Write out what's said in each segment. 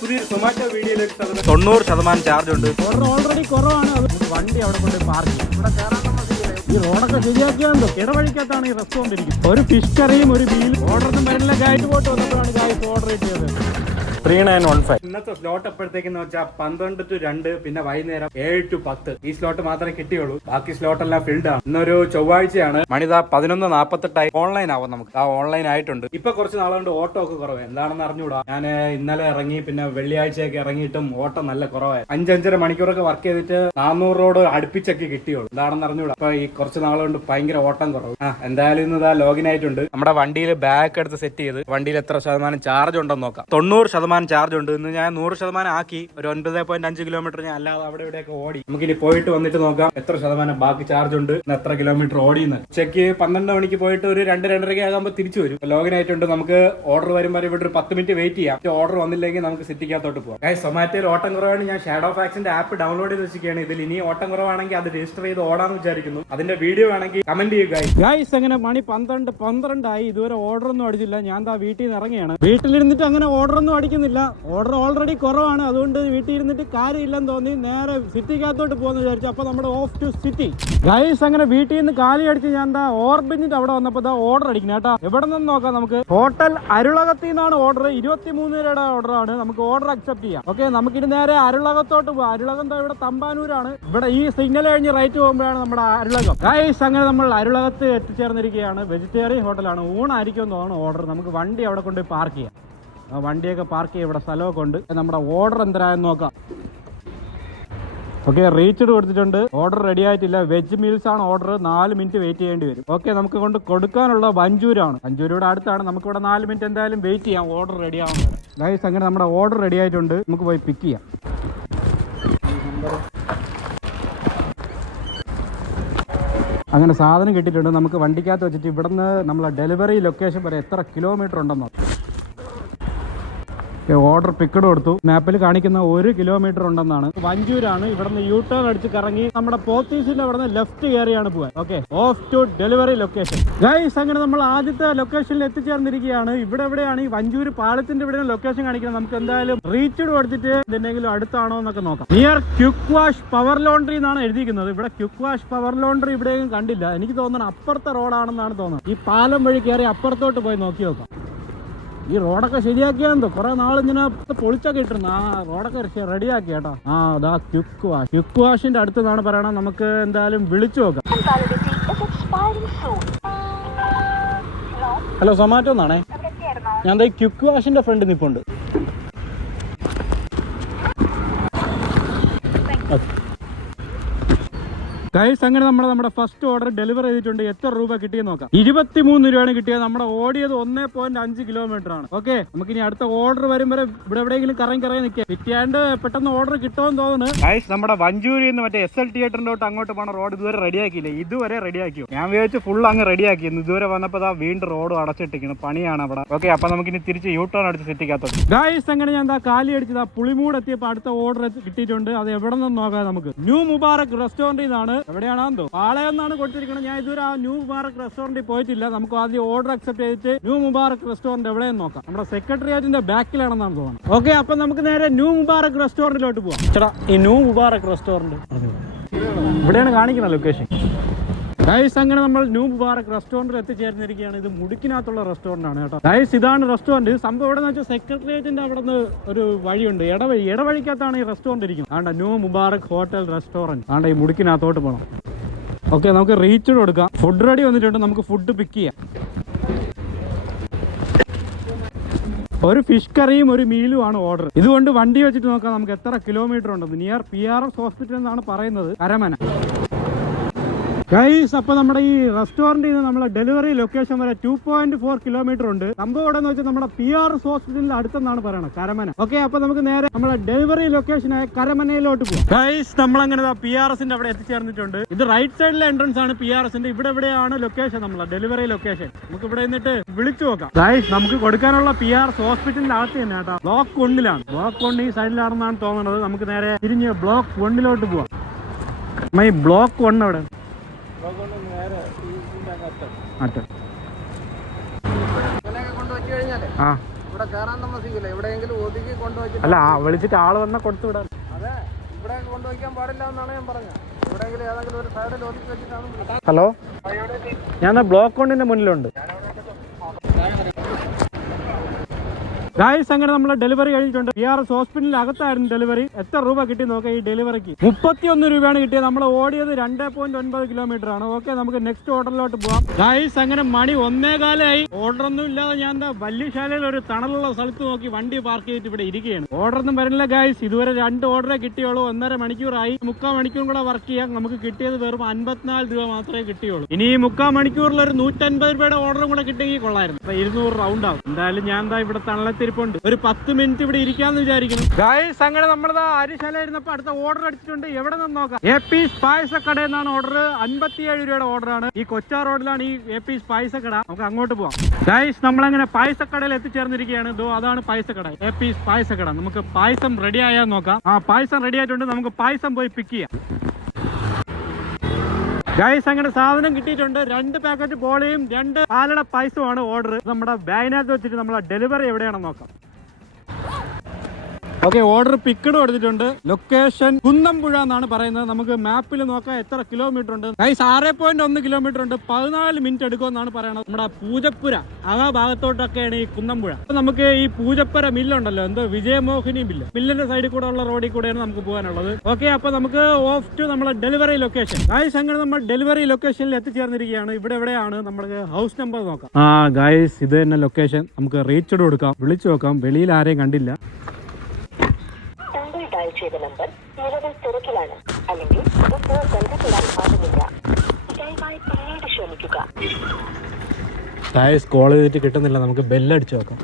പുതിയൊരു സൊമാറ്റോ വീഡിയോയിലേക്ക് 90% ചാർജ് ഉണ്ട്. ഓൾറെഡി കുറവാണ്. വണ്ടി അവിടെ കൊണ്ട് പാർക്ക് ചെയ്യും. ഇവിടെ ഈ റോഡൊക്കെ ശരിയാക്കിയാന്തോ ഇടവഴിക്കകത്താണ് ഈ റെസ്റ്റോറന്റ് ഇരിക്കുന്നത്. ഒരു ഫിഷ് കറിയും ഒരു മീൽ ഓർഡറൊന്നും വരുന്നില്ല. ഗൈഡ് പോട്ട് വന്നപ്പോഴാണ് ഗൈസ് ഓർഡർ ചെയ്തത്. 3915. ഇന്നത്തെ സ്ലോട്ട് എപ്പോഴത്തേക്കെന്ന് വെച്ചാൽ 12 to 2, പിന്നെ വൈകുന്നേരം 7 to 10. ഈ സ്ലോട്ട് മാത്രമേ കിട്ടിയുള്ളൂ. ബാക്കി സ്ലോട്ട് എല്ലാം ഫിൽഡ് ആണ്. ഇന്നൊരു ചൊവ്വാഴ്ചയാണ്. മണിതാ 11:48. ഓൺലൈൻ ആവും. നമുക്ക് ഓൺലൈൻ ആയിട്ടുണ്ട്. ഇപ്പൊ കുറച്ച് നാളുകൊണ്ട് ഓട്ടോ ഒക്കെ കുറവ്. എന്താണെന്ന് അറിഞ്ഞൂടാ. ഞാൻ ഇന്നലെ ഇറങ്ങി, പിന്നെ വെള്ളിയാഴ്ചയൊക്കെ ഇറങ്ങിയിട്ടും ഓട്ടം നല്ല കുറവായി. 5-5.5 മണിക്കൂറൊക്കെ വർക്ക് ചെയ്തിട്ട് 400 റോഡ് അടുപ്പിച്ചൊക്കെ കിട്ടിയുള്ളൂ. എന്താണെന്ന് അറിഞ്ഞൂടാ. അപ്പൊ ഈ കുറച്ച് നാളുകൊണ്ട് ഭയങ്കര ഓട്ടം കുറവ്. എന്തായാലും ഇന്ന് ലോഗിൻ ആയിട്ടുണ്ട്. നമ്മുടെ വണ്ടിയിൽ ബാക്ക് എടുത്ത് സെറ്റ് ചെയ്ത് വണ്ടിയിൽ എത്ര ശതമാനം ചാർജ് ഉണ്ടെന്ന് നോക്കാം. 90% ചാർജ് ഉണ്ട്. ഇന്ന് ഞാൻ 100% ആക്കി. ഒരു 9.5 കിലോമീറ്റർ ഞാൻ അല്ലാതെ അവിടെ ഇവിടെയൊക്കെ ഓടി. നമുക്കിനി പോയിട്ട് വന്നിട്ട് നോക്കാം എത്ര ശതമാനം ബാക്കി ചാർജ് ഉണ്ട്, എത്ര കിലോമീറ്റർ ഓടിയെന്ന്. ഉച്ചയ്ക്ക് 12 മണിക്ക് പോയിട്ട് ഒരു 2-2:30 ആകുമ്പോൾ തിരിച്ചു വരും. ലോഗിൻ ആയിട്ടുണ്ട്. നമുക്ക് ഓർഡർ വരുമ്പോൾ ഇവിടെ ഒരു 10 മിനിറ്റ് വെയിറ്റ് ചെയ്യാം. ഓർഡർ വന്നില്ലെങ്കിൽ നമുക്ക് സിറ്റിക്കകത്തോട്ട് പോകാം. സൊമാറ്റോയിൽ ഓട്ടം കുറവാണ്. ഞാൻ ഷാഡോ ഫാക്സിന്റെ ആപ്പ് ഡൗൺലോഡ് ചെയ്ത് വെച്ചിരിക്കുകയാണ്. ഇതിൽ ഇനി ഓട്ടം കുറവാണെങ്കിൽ അത് രജിസ്റ്റർ ചെയ്ത് ഓടാന്ന് വിചാരിക്കുന്നു. അതിന്റെ വീഡിയോ വേണമെങ്കിൽ കമന്റ് ചെയ്യുക. ഗൈസ് അങ്ങനെ മണി 12 ഇതുവരെ ഓർഡർ ഒന്നും അടിച്ചില്ല. ഞാൻ വീട്ടിൽ നിന്ന് ഇറങ്ങിയാണ്. വീട്ടിലിരുന്നിട്ട് അങ്ങനെ ഓർഡർ ഒന്നും അടിക്കുന്നില്ല. ഓർഡർ ഓൾറെഡി കുറവാണ്. അതുകൊണ്ട് വീട്ടിൽ ഇരുന്നിട്ട് കാര്യമില്ലെന്ന് തോന്നി നേരെ സിറ്റിക്കകത്തോട്ട് പോകുന്ന വിചാരിച്ചു. അപ്പൊ നമ്മുടെ ഓഫ് ടു സിറ്റി. ഗൈസ് അങ്ങനെ വീട്ടിൽ നിന്ന് കാലി അടിച്ച് ഞാൻ ഓർബിഞ്ചിന്റെ അവിടെ വന്നപ്പോ ഓർഡർ അടിക്കണം കേട്ടോ. എവിടെ നിന്ന് നോക്കാം നമുക്ക്. ഹോട്ടൽ അരുളകത്തിൽ നിന്നാണ് ഓർഡർ. 23 രൂപയുടെ ഓർഡർ ആണ്. നമുക്ക് ഓർഡർ അക്സെപ്റ്റ് ചെയ്യാം. ഓക്കെ, നമുക്കിത് നേരെ അരുളകത്തോട്ട് പോകാം. അരുളകം ഇവിടെ തമ്പാനൂരാണ്. ഇവിടെ ഈ സിഗ്നൽ കഴിഞ്ഞ് റൈറ്റ് പോകുമ്പോഴാണ് നമ്മുടെ അരുളകം. ഗൈസ് അങ്ങനെ നമ്മൾ അരുളകത്ത് എത്തിച്ചേർന്നിരിക്കുകയാണ്. വെജിറ്റേറിയൻ ഹോട്ടലാണ്. ഊണായിരിക്കും എന്ന് തോന്നുന്നു ഓർഡർ. നമുക്ക് വണ്ടി അവിടെ കൊണ്ട് പാർക്ക് ചെയ്യാം. വണ്ടിയൊക്കെ പാർക്ക് ചെയ്യാം. ഇവിടെ സ്ഥലമൊക്കെ ഉണ്ട്. നമ്മുടെ ഓർഡർ എന്തരായെന്ന് നോക്കാം. ഓക്കെ, റീച്ച്ഡ് കൊടുത്തിട്ടുണ്ട്. ഓർഡർ റെഡി ആയിട്ടില്ല. വെജ് മീൽസ് ആണ് ഓർഡർ. 4 മിനിറ്റ് വെയിറ്റ് ചെയ്യേണ്ടി വരും. ഓക്കെ, നമുക്ക് കൊണ്ട് കൊടുക്കാനുള്ള വഞ്ചൂരാണ്. വഞ്ചൂരിയുടെ അടുത്താണ്. നമുക്ക് ഇവിടെ 4 മിനിറ്റ് എന്തായാലും വെയിറ്റ് ചെയ്യാം. ഓർഡർ റെഡി ആവുന്നത്. ഗൈസ് അങ്ങനെ നമ്മുടെ ഓർഡർ റെഡി ആയിട്ടുണ്ട്. നമുക്ക് പോയി പിക്ക് ചെയ്യാം. അങ്ങനെ സാധനം കിട്ടിയിട്ടുണ്ട്. നമുക്ക് വണ്ടിക്കകത്ത് വെച്ചിട്ട് ഇവിടുന്ന് നമ്മളെ ഡെലിവറി ലൊക്കേഷൻ വരെ എത്ര കിലോമീറ്റർ ഉണ്ടെന്ന് നോക്കാം. ഓർഡർ പിക്കഡ് കൊടുത്തു. മാപ്പിൽ കാണിക്കുന്ന 1 കിലോമീറ്റർ ഉണ്ടെന്നാണ്. വഞ്ചൂരാണ്. ഇവിടുന്ന് യു ടേൺ അടിച്ച് കറങ്ങി നമ്മുടെ പോത്തീസിന്റെ അവിടെ നിന്ന് ലെഫ്റ്റ് കയറിയാണ് പോകാൻ. Okay, of two delivery location. Guys അങ്ങനെ നമ്മൾ ആദ്യത്തെ ലൊക്കേഷനിൽ എത്തിച്ചേർന്നിരിക്കുകയാണ്. ഇവിടെ എവിടെയാണ് ഈ വഞ്ചൂര് പാലത്തിന്റെ ഇവിടെ ലൊക്കേഷൻ കാണിക്കുന്നത്. നമുക്ക് എന്തായാലും റീച്ച്ഡ് കൊടുത്തിട്ട് എന്തെങ്കിലും അടുത്താണോ എന്നൊക്കെ നോക്കാം. Near quick wash power laundry എന്നാണ് എഴുതിയിരിക്കുന്നത്. ഇവിടെ ക്യുക്ക് വാഷ് പവർ ലോണ്ടറി ഇവിടെയും കണ്ടില്ല. എനിക്ക് തോന്നുന്നു അപ്പുറത്തെ റോഡാണെന്നാണ് തോന്നുന്നത്. ഈ പാലം വഴി കയറി അപ്പുറത്തോട്ട് പോയി നോക്കി നോക്കാം. ഈ റോഡൊക്കെ ശരിയാക്കിയാന്തോ കുറെ നാളിങ്ങനെ പൊളിച്ചൊക്കെ ഇട്ടിരുന്നു. ആ റോഡൊക്കെ റെഡിയാക്കി കേട്ടോ. അതാ ക്യുക്ക് വാഷ്. ക്യുക്ക് വാഷിന്റെ അടുത്തെന്നാണ് പറയണം. നമുക്ക് എന്തായാലും വിളിച്ചു നോക്കാം. ഹലോ, സൊമാറ്റോ എന്നാണേ. ഞാൻ ക്യുക്ക് വാഷിന്റെ ഫ്രണ്ട് നിൽപ്പുണ്ട്. ഗൈസ് അങ്ങനെ നമ്മുടെ ഫസ്റ്റ് ഓർഡർ ഡെലിവർ ചെയ്തിട്ടുണ്ട്. എത്ര രൂപ കിട്ടിയെന്ന് നോക്കാം. 23 രൂപയാണ് കിട്ടിയത്. നമ്മുടെ ഓടിയത് 1.5 കിലോമീറ്റർ ആണ്. ഓക്കെ, നമുക്ക് ഇനി അടുത്ത ഓർഡർ വരുമ്പോൾ ഇവിടെ എവിടെയെങ്കിലും കറങ്ങി നിൽക്കാം. കിട്ടിയാണ്ട് പെട്ടെന്ന് ഓർഡർ കിട്ടുമെന്ന് തോന്നുന്നു. ഗൈസ് നമ്മുടെ വഞ്ചൂരിൽ നിന്ന് മറ്റേ SL തിയേറ്ററിന്റെ അങ്ങോട്ട് പോണ റോഡ് ഇതുവരെ റെഡിയാക്കിയില്ല. ഇതുവരെ റെഡിയാക്കിയോ? ഞാൻ വിചാരിച്ചു ഫുൾ അങ്ങ് റെഡിയാക്കിയിരുന്നു. ഇതുവരെ വന്നപ്പോൾ വീണ്ടും റോഡ് അടച്ചിട്ടിരിക്കുന്നു. പണിയാണ് അവിടെ. ഓക്കെ, അപ്പൊ നമുക്ക് ഇനി തിരിച്ച് യു ടേൺ അടിച്ച് സിറ്റിക്കകത്തോട്ട്. ഗൈസ് അങ്ങനെ ഞാൻ കാലി അടിച്ചത് പുളിമൂട് എത്തിയപ്പോൾ അടുത്ത ഓർഡർ കിട്ടിയിട്ടുണ്ട്. അത് എവിടെ നിന്ന് നോക്കാം നമുക്ക്. ന്യൂ മുബാറക് റെസ്റ്റോറന്റിൽ നിന്നാണ്. എവിടെയാണെന്നോ പാളയെന്നാണ് കൊടുത്തിരിക്കുന്നത്. ഞാൻ ഇതുവരെ ആ ന്യൂ മുബാറക് റെസ്റ്റോറന്റിൽ പോയിട്ടില്ല. നമുക്ക് ആദ്യം ഓർഡർ അക്സെപ്റ്റ് ചെയ്തിട്ട് ന്യൂ മുബാറക് റെസ്റ്റോറന്റ് എവിടെയെന്ന് നോക്കാം. നമ്മുടെ സെക്രട്ടേറിയറ്റിന്റെ ബാക്കിലാണെന്നാണ് തോന്നുന്നത്. ഓക്കെ, അപ്പൊ നമുക്ക് നേരെ ന്യൂ മുബാറക് റെസ്റ്റോറന്റിലോട്ട് പോവാം. ചേട്ടാ, ഈ ന്യൂ മുബാറക് റെസ്റ്റോറന്റ് ഇവിടെയാണ് കാണിക്കുന്ന ലൊക്കേഷൻ. ഗൈസ് അങ്ങനെ നമ്മൾ ന്യൂ മുബാറക് റെസ്റ്റോറന്റിൽ എത്തിച്ചേർന്നിരിക്കുകയാണ്. ഇത് മുടുക്കിനകത്തുള്ള റെസ്റ്റോറന്റ് ആണ് കേട്ടോ. ഗൈസ് ഇതാണ് റെസ്റ്റോറന്റ്. സംഭവം എവിടെ വെച്ചാൽ സെക്രട്ടേറിയറ്റിന്റെ അവിടെ നിന്ന് ഒരു വഴിയുണ്ട്. ഇടവഴിക്കകത്താണ് ഈ റെസ്റ്റോറന്റ് ഇരിക്കുന്നത്. ആണ്ട ന്യൂ മുബാറക് ഹോട്ടൽ റെസ്റ്റോറന്റ്. ആണ്ട ഈ മുടുക്കിനകത്തോട്ട് പോകണം. ഓക്കെ, നമുക്ക് റീച്ച് കൊടുക്കാം. ഫുഡ് റെഡി വന്നിട്ടുണ്ട്. നമുക്ക് ഫുഡ് പിക്ക് ചെയ്യാം. ഒരു ഫിഷ് കറിയും ഒരു മീലും ആണ് ഓർഡർ. ഇതുകൊണ്ട് വണ്ടി വെച്ചിട്ട് നോക്കാം നമുക്ക് എത്ര കിലോമീറ്റർ ഉണ്ടെന്ന്. നിയർ PRS ഹോസ്പിറ്റൽ എന്നാണ് പറയുന്നത്. കരമന. ഗൈസ് അപ്പൊ നമ്മുടെ ഈ റെസ്റ്റോറന്റിൽ നിന്ന് നമ്മളെ ഡെലിവറി ലൊക്കേഷൻ വരെ 2.4 കിലോമീറ്റർ ഉണ്ട്. സംഭവം എവിടെ വെച്ചാൽ നമ്മുടെ PRS ഹോസ്പിറ്റലിന്റെ അടുത്തെന്നാണ് പറയണത്. കരമന. ഓക്കെ, അപ്പൊ നമുക്ക് നേരെ നമ്മളെ ഡെലിവറി ലൊക്കേഷനായ കരമനയിലോട്ട് പോകും. ഗൈസ് നമ്മളങ്ങനെ PRSന്റെ അവിടെ എത്തിച്ചേർന്നിട്ടുണ്ട്. ഇത് റൈറ്റ് സൈഡിലെ എൻട്രൻസ് ആണ് PRSന്റെ. ഇവിടെ എവിടെയാണ് ലൊക്കേഷൻ, നമ്മളെ ഡെലിവറി ലൊക്കേഷൻ. നമുക്ക് ഇവിടെ നിന്നിട്ട് വിളിച്ചു നോക്കാം. ഗൈസ് നമുക്ക് കൊടുക്കാനുള്ള PRS ഹോസ്പിറ്റലിന്റെ അകത്ത് തന്നെ കേട്ടോ. ബ്ലോക്ക് 1 ബ്ലോക്ക് 1 ഈ സൈഡിലാണെന്നാണ് തോന്നുന്നത്. നമുക്ക് നേരെ തിരിഞ്ഞ് ബ്ലോക്ക് 1 പോവാം. ബ്ലോക്ക് 1 അവിടെ ഇവിടെ കയറാൻ താമസിക്കില്ല, എവിടെയെങ്കിലും ഒതുക്കി കൊണ്ടുവച്ചിട്ട്. അല്ല വിളിച്ചിട്ട് ആള് വന്നാൽ കൊടുത്തു വിടാൻ. അതെ, ഇവിടെ കൊണ്ടുവയ്ക്കാൻ പാടില്ല എന്നാണ് ഞാൻ പറഞ്ഞത്. എവിടെയെങ്കിലും ഏതെങ്കിലും ഒരു സൈഡിൽ ഒതുക്കി വെച്ചിട്ടാണ്. ഹലോ, ഞാൻ ബ്ലോക്ക് കൊണ്ടിന്റെ മുന്നിലുണ്ട്. ഗായ്സ്, അങ്ങനെ നമ്മൾ ഡെലിവറി കഴിഞ്ഞിട്ടുണ്ട്. PRS ഹോസ്പിറ്റലിൽ അകത്തായിരുന്നു ഡെലിവറി. എത്ര രൂപ കിട്ടി നോക്കാം ഈ ഡെലിവറിക്ക്? 31 രൂപയാണ് കിട്ടിയത്. നമ്മൾ ഓടിയത് 2.9 കിലോമീറ്റർ ആണ്. ഓക്കെ, നമുക്ക് നെക്സ്റ്റ് ഓർഡറിലോട്ട് പോവാം. ഗായ്സ്, അങ്ങനെ മണി 1:15 ഓർഡർ ഒന്നും ഇല്ലാതെ ഞാൻ എന്താ വല്യശാലയിൽ ഒരു തണലുള്ള സ്ഥലത്ത് നോക്കി വണ്ടി പാർക്ക് ചെയ്തിട്ട് ഇവിടെ ഇരിക്കുകയാണ്. ഓർഡർ ഒന്നും വരില്ല ഗായ്സ്. ഇതുവരെ 2 ഓർഡറേ കിട്ടിയുള്ളൂ. 1.5 മണിക്കൂറായി. 3/4 മണിക്കൂറും കൂടെ വർക്ക് ചെയ്യാം. നമുക്ക് കിട്ടിയത് വെറും 54 രൂപ മാത്രമേ കിട്ടിയുള്ളൂ. ഇനി ഈ 3/4 മണിക്കൂറിൽ ഒരു 150 രൂപയുടെ ഓർഡറും കൂടെ കിട്ടിയെങ്കിൽ കൊള്ളായിരുന്നു. അപ്പൊ 200 റൗണ്ട് ആവും. എന്തായാലും ഞാൻ എന്താ ഇവിടെ തണലത്തിരിപ്പുണ്ട്. ഒരു 10 മിനിറ്റ് ഇവിടെ ഇരിക്കാന്ന് വിചാരിക്കുന്നു. ഗായ്സ്, അങ്ങനെ നമ്മളിതാ അരിശാല ഇരുന്നപ്പോ അടുത്ത ഓർഡർ അടിച്ചിട്ടുണ്ട്. എവിടെ നിന്ന് നോക്കാം? AP's പായസക്കടയിൽ നിന്നാണ് ഓർഡർ. 57 രൂപയുടെ ഓർഡറാണ്. ഈ കൊച്ചാ റോഡിലാണ് ഈ AP's പായസക്കട. നമുക്ക് അങ്ങോട്ട് പോവാം. ഗായ്സ്, നമ്മളങ്ങനെ പായസക്കടയിൽ എത്തിച്ചേർന്നിരിക്കുകയാണ്. അതാണ് പായസക്കട, AP's പായസക്കട. നമുക്ക് പായസം റെഡി ആയാൽ നോക്കാം. പായസം റെഡി ആയിട്ടുണ്ട്. നമുക്ക് പായസം പോയി പിക്ക് ചെയ്യാം. ഗൈസ്, അങ്ങനെ സാധനം കിട്ടിയിട്ടുണ്ട്. 2 പാക്കറ്റ് ബോളയും 2 പാലട പായസമാണ് ഓർഡർ. നമ്മുടെ ബാഗിനകത്ത് വെച്ചിട്ട് നമ്മളെ ഡെലിവറി എവിടെയാണെന്ന് നോക്കാം. ഓക്കെ, ഓർഡർ പിക്കഡ് കൊടുത്തിട്ടുണ്ട്. ലൊക്കേഷൻ കുന്നംപുഴ എന്നാണ് പറയുന്നത്. നമുക്ക് മാപ്പിൽ നോക്കാം എത്ര കിലോമീറ്റർ ഉണ്ട്. ഗൈസ്, 6.1 കിലോമീറ്റർ ഉണ്ട്. 14 മിനിറ്റ് എടുക്കുമെന്നാണ് പറയുന്നത്. നമ്മുടെ പൂജപ്പുര ആ ഭാഗത്തോട്ടൊക്കെയാണ് ഈ കുന്നംപുഴ. നമുക്ക് ഈ പൂജപ്പുര മില്ലുണ്ടല്ലോ, എന്തോ വിജയമോഹിനി മില്ലിന്റെ സൈഡിൽ കൂടെ ഉള്ള റോഡിൽ കൂടെയാണ് നമുക്ക് പോകാനുള്ളത്. ഓക്കെ, അപ്പൊ നമുക്ക് ഓഫ് ടു നമ്മളെ ഡെലിവറി ലൊക്കേഷൻ. ഗൈസ്, അങ്ങനെ നമ്മൾ ഡെലിവറി ലൊക്കേഷനിൽ എത്തിച്ചേർന്നിരിക്കുകയാണ്. ഇവിടെ എവിടെയാണ് നമ്മുടെ ഹൗസ് നമ്പർ നോക്കാം. ഗൈസ്, ഇത് തന്നെ ലൊക്കേഷൻ. നമുക്ക് റീച്ച് കൊടുക്കാം, വിളിച്ചു നോക്കാം. വെളിയിൽ ആരെയും കണ്ടില്ല. ചെയ്ത നമ്പർ നിലവിൽ തിരക്കിലാണ്, അല്ലെങ്കിൽ ഇപ്പോൾ ബന്ധപ്പെടാൻ സാധ്യതയില്ല. ദയവായി പിന്നീട് ശ്രമിക്കുക. ഗൈസ്, കോൾ ചെയ്തിട്ട് കിട്ടുന്നില്ല. നമുക്ക് ബെല്ലടിച്ചു നോക്കാം.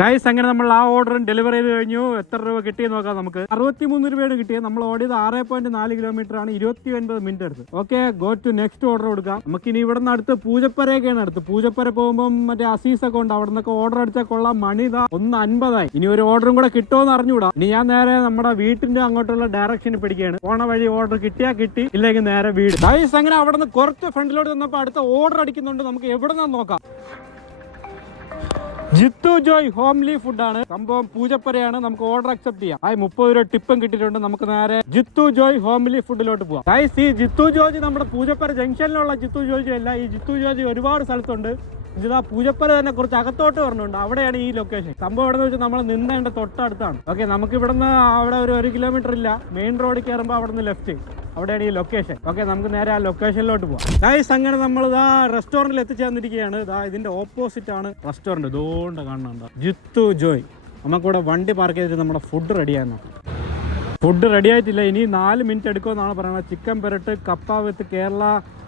ഗൈസ്, അങ്ങനെ നമ്മൾ ആ ഓർഡറും ഡെലിവറി ചെയ്ത് കഴിഞ്ഞു. എത്ര രൂപ കിട്ടിയെന്ന് നോക്കാം. നമുക്ക് 63 രൂപയാണ് കിട്ടിയത്. നമ്മൾ ഓടിയത് 6.4 കിലോമീറ്റർ ആണ്. 29 മിനിറ്റ് എടുത്ത്. Okay, go to next order കൊടുക്കാം. നമുക്ക് ഇനി ഇവിടെ നിന്ന് അടുത്ത് പൂജപ്പരയൊക്കെയാണ് അടുത്ത്. പൂജപ്പര പോകുമ്പോൾ മറ്റേ അസീസ് ഒക്കെ ഉണ്ട്. അവിടെ നിന്നൊക്കെ ഓർഡർ അടിച്ചാൽ കൊള്ളാം. മണി 1:50. ഇനി ഒരു ഓർഡറും കൂടെ കിട്ടുമോന്ന് അറിഞ്ഞുകൂടാ. ഇനി ഞാൻ നേരെ നമ്മുടെ വീട്ടിന്റെ അങ്ങോട്ടുള്ള ഡയറക്ഷന് പിടിക്കുകയാണ്. പോണ വഴി ഓർഡർ കിട്ടിയാൽ കിട്ടി, ഇല്ലെങ്കിൽ നേരെ വീട്. ഗൈസ്, അങ്ങനെ അവിടെ നിന്ന് കുറച്ച് ഫ്രണ്ടിലോട്ട് നിന്നപ്പോൾ അടുത്ത ഓർഡർ അടിക്കുന്നുണ്ട്. നമുക്ക് എവിടെ നിന്നാ നോക്കാം. ജിത്തു ജോയ് ഹോംലി ഫുഡാണ് സംഭവം. പൂജപ്പരയാണ്. നമുക്ക് ഓർഡർ അക്സെപ്റ്റ് ചെയ്യാം. 30 രൂപ ടിപ്പും കിട്ടിയിട്ടുണ്ട്. നമുക്ക് നേരെ ജിത്തു ജോയ് ഹോംലി ഫുഡിലോട്ട് പോവാം. ഗൈസ്, ഈ ജിത്തു ജോജി നമ്മുടെ പൂജപ്പര ജംഗ്ഷനിലുള്ള ജിത്തു ജോജി അല്ല. ഈ ജിത്തു ജോജി ഒരുപാട് സ്ഥലത്തുണ്ട്. ഇതാ പൂജപ്പര തന്നെ കുറച്ച് അകത്തോട്ട് പറഞ്ഞുണ്ട്. അവിടെയാണ് ഈ ലൊക്കേഷൻ. സംഭവം എവിടെ വെച്ചാൽ നമ്മൾ നിന്നതിന്റെ തൊട്ടടുത്താണ്. ഓക്കെ, നമുക്ക് ഇവിടുന്ന് അവിടെ ഒരു 1 കിലോമീറ്റർ ഇല്ല. മെയിൻ റോഡിൽ കയറുമ്പോൾ അവിടെ നിന്ന് ലെഫ്റ്റ്, അവിടെയാണ് ഈ ലൊക്കേഷൻ. ഓക്കെ, നമുക്ക് നേരെ ആ ലൊക്കേഷനിലോട്ട് പോവാം. ഗൈസ്, അങ്ങനെ നമ്മൾ ഇതാ റെസ്റ്റോറന്റിൽ എത്തിച്ചേർന്നിരിക്കുകയാണ്. ഇതാ ഇതിന്റെ ഓപ്പോസിറ്റ് ആണ് റെസ്റ്റോറന്റ്. ഇതുകൊണ്ട് കാണുന്നുണ്ട് ജിത്തു ജോയ്. നമുക്കിവിടെ വണ്ടി പാർക്ക് ചെയ്തിട്ട് നമ്മുടെ ഫുഡ് റെഡിയാണ്. ഫുഡ് റെഡി ആയിട്ടില്ല. ഇനി 4 മിനിറ്റ് എടുക്കുമെന്നാണ് പറയുന്നത്. ചിക്കൻ പെരട്ട്, കപ്പ വിത്ത് കേരള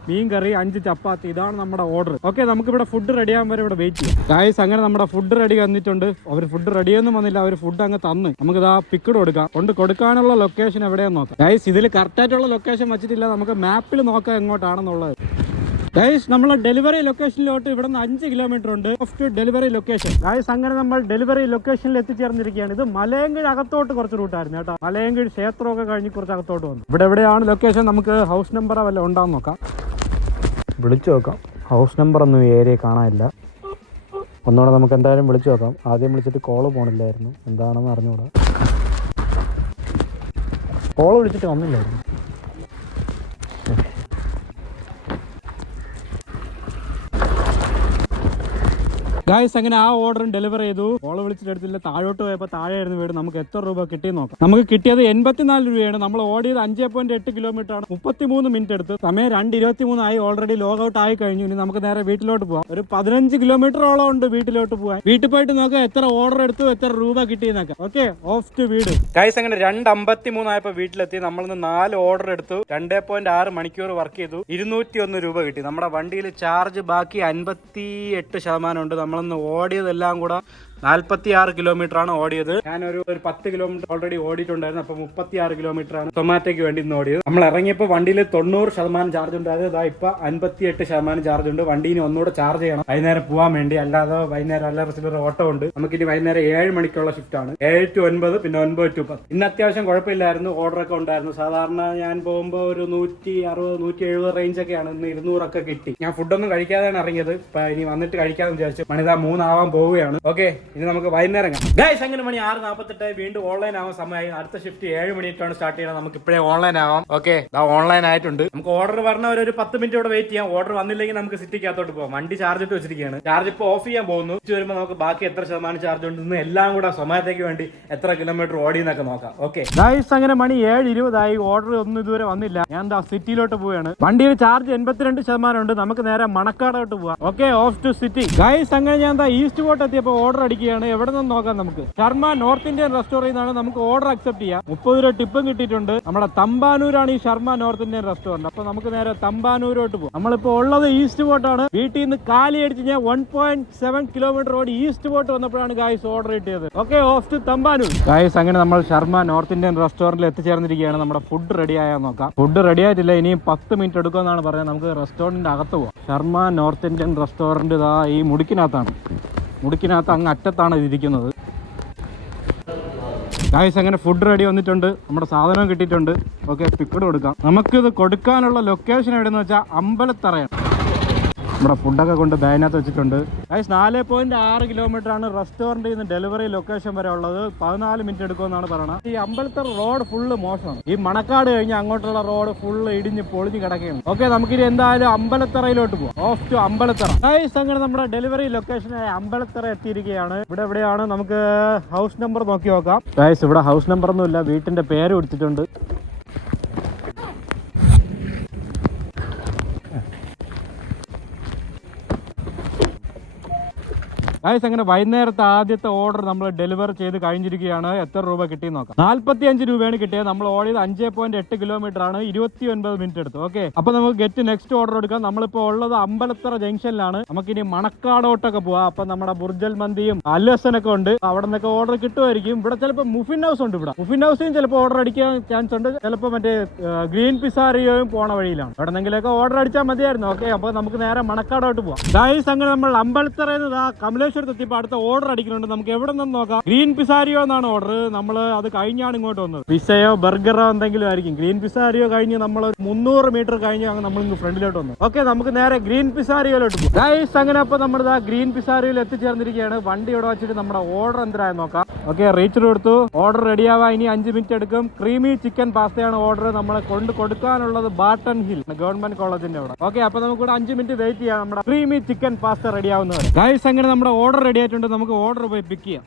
മീൻ കറി, 5 ചപ്പാത്തി. ഇതാണ് നമ്മുടെ ഓർഡർ. ഓക്കെ, നമുക്കിവിടെ ഫുഡ് റെഡി ആകാൻ വരെ ഇവിടെ വെയിറ്റ് ചെയ്യാം. ഗൈസ്, അങ്ങനെ നമ്മുടെ ഫുഡ് റെഡി വന്നിട്ടുണ്ട്. അവർ ഫുഡ് റെഡിയൊന്നും വന്നില്ല. അവർ ഫുഡ് അങ്ങ് തന്ന് നമുക്ക് ഇതാ പിക്കഡ് കൊടുക്കാം. കൊണ്ട് കൊടുക്കാനുള്ള ലൊക്കേഷൻ എവിടെയാന്ന് നോക്കാം. ഗൈസ്, ഇതിൽ കറക്റ്റായിട്ടുള്ള ലൊക്കേഷൻ വെച്ചിട്ടില്ല. നമുക്ക് മാപ്പിൽ നോക്കാം എങ്ങോട്ടാണെന്നുള്ളത്. ഗൈസ്, നമ്മളെ ഡെലിവറി ലൊക്കേഷനിലോട്ട് ഇവിടെ നിന്ന് 5 കിലോമീറ്റർ ഉണ്ട്. Of delivery location. ഗൈസ്, അങ്ങനെ നമ്മൾ ഡെലിവറി ലൊക്കേഷനിൽ എത്തിച്ചേർന്നിരിക്കുകയാണ്. ഇത് മലയങ്കീഴ് അകത്തോട്ട് കുറച്ച് റൂട്ടായിരുന്നു കേട്ടോ. മലയങ്കീഴ് ക്ഷേത്രമൊക്കെ കഴിഞ്ഞ് കുറച്ച് അകത്തോട്ട് വന്നു. ഇവിടെ എവിടെയാണ് ലൊക്കേഷൻ? നമുക്ക് ഹൗസ് നമ്പർ വല്ല ഉണ്ടാന്ന് നോക്കാം. വിളിച്ചു നോക്കാം. ഹൗസ് നമ്പർ ഒന്നും ഏരിയ കാണാനില്ല. ഒന്നുകൂടെ നമുക്ക് എന്തായാലും വിളിച്ചു നോക്കാം. ആദ്യം വിളിച്ചിട്ട് കോള് പോണില്ലായിരുന്നു. എന്താണെന്ന് അറിഞ്ഞുകൂടാ. കോള് വിളിച്ചിട്ട് വന്നില്ലായിരുന്നു. ഗായ്സ്, അങ്ങനെ ആ ഓർഡറും ഡെലിവറി ചെയ്തു. കോള് വിളിച്ചിട്ട് എടുത്തില്ല. താഴോട്ട് പോയപ്പോൾ താഴെയായിരുന്നു വീട്. നമുക്ക് എത്ര രൂപ കിട്ടിയെന്ന് നോക്കാം. നമുക്ക് കിട്ടിയത് 84 രൂപയാണ്. നമ്മൾ ഓടിയത് 5.8 കിലോമീറ്റർ ആണ്. 33 മിനിറ്റ് എടുത്ത്. സമയം 2:23 ആയി. ഓൾറെഡി ലോഗ് ഔട്ട് ആയി കഴിഞ്ഞു. ഇനി നമുക്ക് നേരെ വീട്ടിലോട്ട് പോവാം. ഒരു 15 കിലോമീറ്ററോളം ഉണ്ട് വീട്ടിലോട്ട് പോകാൻ. വീട്ടിൽ പോയിട്ട് നോക്കാം എത്ര ഓർഡർ എടുത്തു, എത്ര രൂപ കിട്ടിയെന്നൊക്കെ. ഓക്കെ, ഓഫ് ടു വീട്. ഗായ്സ്, അങ്ങനെ 2:53 ആയപ്പോൾ വീട്ടിലെത്തി. നമ്മളിന്ന് 4 ഓർഡർ എടുത്തു. 2.6 മണിക്കൂർ വർക്ക് ചെയ്തു. 201 രൂപ കിട്ടി. നമ്മുടെ വണ്ടിയിൽ ചാർജ് ബാക്കി 58% ഉണ്ട്. നമ്മൾ നമ്മളിന്ന് ഓടിയതെല്ലാം കൂടെ 46 കിലോമീറ്റർ ആണ് ഓടിയത്. ഞാനൊരു 10 കിലോമീറ്റർ ഓൾറെഡി ഓടിയിട്ടുണ്ടായിരുന്നു. അപ്പൊ 36 കിലോമീറ്റർ ആണ് സൊമാറ്റോയ്ക്ക് വേണ്ടി ഇന്ന് ഓടിയത്. നമ്മൾ ഇറങ്ങിയപ്പോൾ വണ്ടിയിൽ 90% ചാർജ് ഉണ്ടായത്. ഇതാ ഇപ്പൊ 58% ചാർജ് ഉണ്ട്. വണ്ടീനെ ഒന്നുകൂടെ ചാർജ് ചെയ്യണം വൈകുന്നേരം പോകാൻ വേണ്ടി. അല്ലാതെ വൈകുന്നേരം അല്ലറ ചില്ലറ ഓട്ടോ ഉണ്ട്. നമുക്കിനി വൈകുന്നേരം 7 മണിക്കുള്ള ഷിഫ്റ്റ് ആണ്. 7 to 9 പിന്നെ 9 to 10. ഇന്ന് അത്യാവശ്യം കുഴപ്പമില്ലായിരുന്നു. ഓർഡറൊക്കെ ഉണ്ടായിരുന്നു. സാധാരണ ഞാൻ പോകുമ്പോൾ ഒരു 160 170 റേഞ്ച് ഒക്കെയാണ്. ഇന്ന് 200 ഒക്കെ കിട്ടി. ഞാൻ ഫുഡൊന്നും കഴിക്കാതെയാണ് ഇറങ്ങിയത്. ഇനി വന്നിട്ട് കഴിക്കാമെന്ന് വിചാരിച്ചു. മണിതാ 3 ആവാൻ പോവുകയാണ്. ഓക്കെ, ഇനി നമുക്ക് വൈകുന്നേരം കാണാം. ഗൈസ്, അങ്ങനെ മണി 6:48 വീണ്ടും ഓൺലൈൻ ആവാൻ സമയമായി. അടുത്ത ഷിഫ്റ്റ് 7 മണിക്കാണ് സ്റ്റാർട്ട് ചെയ്യണം. നമുക്ക് ഇപ്പോഴേ ഓൺലൈൻ ആവാം. ഓക്കെ, ഓൺലൈൻ ആയിട്ടുണ്ട്. നമുക്ക് ഓർഡർ പറഞ്ഞവർ ഒരു 10 മിനിറ്റ് ഇവിടെ വെയിറ്റ് ചെയ്യാം. ഓർഡർ വന്നില്ലെങ്കിൽ നമുക്ക് സിറ്റിക്കകത്തോട്ട് പോകാം. വണ്ടി ചാർജ് ഇട്ട് വെച്ചിരിക്കുകയാണ്. ചാർജ് ഇപ്പോൾ ഓഫ് ചെയ്യാൻ പോകുന്നു. വരുമ്പോൾ നമുക്ക് ബാക്കി എത്ര ശതമാനം ചാർജ് ഉണ്ടെന്ന് എല്ലാം കൂടെ സൊമാറ്റോയ്ക്ക് വേണ്ടി എത്ര കിലോമീറ്റർ ഓടിയെന്നൊക്കെ നോക്കാം. ഓക്കെ ഗൈസ്, അങ്ങനെ മണി 7:20 ഓർഡർ ഒന്നും ഇതുവരെ വന്നില്ല. ഞാൻ സിറ്റിയിലോട്ട് പോവുകയാണ്. വണ്ടിയിൽ ചാർജ് 82% ഉണ്ട്. നമുക്ക് നേരെ മണക്കാടോട്ട് പോവാം. Okay, of two city. Guys, അങ്ങനെ ഞാൻ ഈസ്റ്റ് പോർട്ട് എത്തിയപ്പോൾ ഓർഡർ അടിക്കുകയാണ്. എവിടെ നിന്ന് നോക്കാം നമുക്ക്. ശർമ്മ നോർത്ത് ഇന്ത്യൻ റെസ്റ്റോറന്റിൽ നിന്നാണ് നമുക്ക് ഓർഡർ അക്സെപ്റ്റ് ചെയ്യാം. 30 രൂപ ടിപ്പും കിട്ടിയിട്ടുണ്ട്. നമ്മുടെ തമ്പാനൂരാണ് ഈ ശർമ്മ നോർത്ത് ഇന്ത്യൻ റെസ്റ്റോറന്റ്. അപ്പൊ നമുക്ക് നേരെ തമ്പാനൂരോട്ട് പോകും. നമ്മളിപ്പോ ഉള്ളത് ഈസ്റ്റ് പോർട്ടാണ്. വീട്ടിൽ നിന്ന് കാലി അടിച്ച് ഞാൻ 1.7 കിലോമീറ്റർ ഓടി ഈസ്റ്റ് പോർട്ട് വന്നപ്പോഴാണ് ഗൈസ് ഓർഡർ കിട്ടിയത്. Okay, of two Thampanoor. Guys, അങ്ങനെ നമ്മൾ ശർമ്മ നോർത്ത് ഇന്ത്യൻ റെസ്റ്റോറന്റിൽ എത്തിച്ചേർന്നിരിക്കുകയാണ്. നമ്മുടെ ഫുഡ് റെഡി ആയാൽ നോക്കാം. ഫുഡ് റെഡി ആയിട്ടില്ല. ഇനിയും 10 മിനിറ്റ് എടുക്കുമെന്നാണ് പറയുന്നത്. നമുക്ക് റെസ്റ്റോറന്റിന്റെ അകത്ത് പോവാം. ശർമ്മ നോർത്ത് ഇന്ത്യൻ റെസ്റ്റോറന്റ് ഇതാ ഈ മുടിക്കിനകത്താണ്. മുടിക്കിനകത്ത് അങ്ങ് അറ്റത്താണ് ഇതിരിക്കുന്നത്. ഗൈസ്, അങ്ങനെ ഫുഡ് റെഡി വന്നിട്ടുണ്ട്. നമ്മുടെ സാധനം കിട്ടിയിട്ടുണ്ട്. ഓക്കെ, പിക്കഡ് കൊടുക്കാം. നമുക്കിത് കൊടുക്കാനുള്ള ലൊക്കേഷൻ എവിടെയെന്ന് വെച്ചാൽ അമ്പലത്തറയാണ്. നമ്മുടെ ഫുഡൊക്കെ കൊണ്ട് ബാഗിനകത്ത് വെച്ചിട്ടുണ്ട്. ഗൈസ്, 4.6 കിലോമീറ്റർ ആണ് റെസ്റ്റോറന്റിൽ നിന്ന് ഡെലിവറി ലൊക്കേഷൻ വരെ ഉള്ളത്. 14 മിനിറ്റ് എടുക്കുമെന്നാണ് പറയുന്നത്. ഈ അമ്പലത്തറ റോഡ് ഫുള്ള് മോശമാണ്. ഈ മണക്കാട് കഴിഞ്ഞ് അങ്ങോട്ടുള്ള റോഡ് ഫുള്ള് ഇടിഞ്ഞ് പൊളിഞ്ഞ് കിടക്കുകയാണ്. ഓക്കെ, നമുക്കിനി എന്തായാലും അമ്പലത്തറയിലോട്ട് പോകാം. Of two Ambalathara. ഗൈസ്, അങ്ങനെ നമ്മുടെ ഡെലിവറി ലൊക്കേഷനായ അമ്പലത്തറ എത്തിയിരിക്കുകയാണ്. ഇവിടെ എവിടെയാണ് നമുക്ക് ഹൗസ് നമ്പർ നോക്കി നോക്കാം. ഗൈസ്, ഇവിടെ ഹൗസ് നമ്പർ ഒന്നുമില്ല. വീട്ടിന്റെ പേര് കൊടുത്തിട്ടുണ്ട്. ഗൈസ്, അങ്ങനെ വൈകുന്നേരത്തെ ആദ്യത്തെ ഓർഡർ നമ്മൾ ഡെലിവർ ചെയ്ത് കഴിഞ്ഞിരിക്കുകയാണ്. എത്ര രൂപ കിട്ടിയെന്ന് നോക്കാം. 45 രൂപയാണ് കിട്ടിയത്. നമ്മൾ ഓടിയത് 5.8 കിലോമീറ്റർ ആണ്. 29 മിനിറ്റ് എടുത്തു. ഓക്കെ, അപ്പൊ നമുക്ക് ഗെറ്റ് നെക്സ്റ്റ് ഓർഡർ എടുക്കാം. നമ്മളിപ്പോ ഉള്ളത് അമ്പലത്തറ ജംഗ്ഷനിലാണ്. നമുക്കിനി മണക്കാടോട്ടൊക്കെ പോവാം. അപ്പൊ നമ്മുടെ ബുർജൽ മന്തിയും അല്ലസനൊക്കെ ഉണ്ട്. അവിടെ നിന്നൊക്കെ ഓർഡർ കിട്ടുമായിരിക്കും. ഇവിടെ ചിലപ്പോൾ മുഫിൻ ഹൗസ് ഉണ്ട്. ഇവിടെ മുഫിൻ ഹൗസിനും ചിലപ്പോൾ ഓർഡർ അടിക്കാൻ ചാൻസ് ഉണ്ട്. ചിലപ്പോൾ മറ്റേ ഗ്രീൻ പിസാരിയോയും പോണ വഴിയിലാണ്. എവിടെ നിന്നെങ്കിലൊക്കെ ഓർഡർ അടിച്ചാൽ മതിയായിരുന്നു. ഓക്കെ, അപ്പൊ നമുക്ക് നേരെ മണക്കാടോട്ട് പോവാം. ഗൈസ്, അങ്ങനെ നമ്മൾ അമ്പലത്തറയിൽ നിന്ന് കമലേശ്വരത്ത് എത്തിയപ്പോൾ അടുത്ത ഓർഡർ അടിക്കുന്നുണ്ട്. നമുക്ക് എവിടെ നിന്ന് നോക്കാം. ഗ്രീൻ പിസാരിയോ എന്നാണ് ഓർഡർ. നമ്മൾ അത് കഴിഞ്ഞാണ് ഇങ്ങോട്ട് വന്നത്. പിസയോ ബർഗറോ എന്തെങ്കിലും ആയിരിക്കും. ഗ്രീൻ പിസാരിയോ കഴിഞ്ഞ് നമ്മൾ 300 മീറ്റർ കഴിഞ്ഞ് നമ്മൾ ഇങ്ങ് ഫ്രണ്ടിലോട്ട് വന്നു. ഓക്കെ, നമുക്ക് നേരെ ഗ്രീൻ പിസാരിയോയിലോട്ട് പോകും. ഗൈസ്, അങ്ങനെ അപ്പൊ നമ്മൾ ഗ്രീൻ പിസാരിയോയിൽ എത്തിച്ചേർന്നിരിക്കുകയാണ്. വണ്ടി ഇവിടെ വെച്ചിട്ട് നമ്മുടെ ഓർഡർ എന്തായാലും നോക്കാം. ഓക്കെ, റീച്ചർ കൊടുത്തു. ഓർഡർ റെഡിയാവാൻ ഇനി 5 മിനിറ്റ് എടുക്കും. ക്രീമി ചിക്കൻ പാസ്തയാണ് ഓർഡർ. നമ്മളെ കൊണ്ട് കൊടുക്കാനുള്ളത് ബാട്ടൺ ഹിൽ ഗവൺമെന്റ് കോളേജിന്റെ അവിടെ. ഓക്കെ, അപ്പൊ നമുക്ക് ഇവിടെ 5 മിനിറ്റ് വെയിറ്റ് ചെയ്യാം. നമ്മുടെ ക്രീമി ചിക്കൻ പാസ്ത റെഡി ആവുന്നവരെ. ഗൈസ്, അങ്ങനെ നമ്മുടെ ഓർഡർ റെഡി ആയിട്ടുണ്ട്. നമുക്ക് ഓർഡർ പോയി പിക്ക് ചെയ്യാം.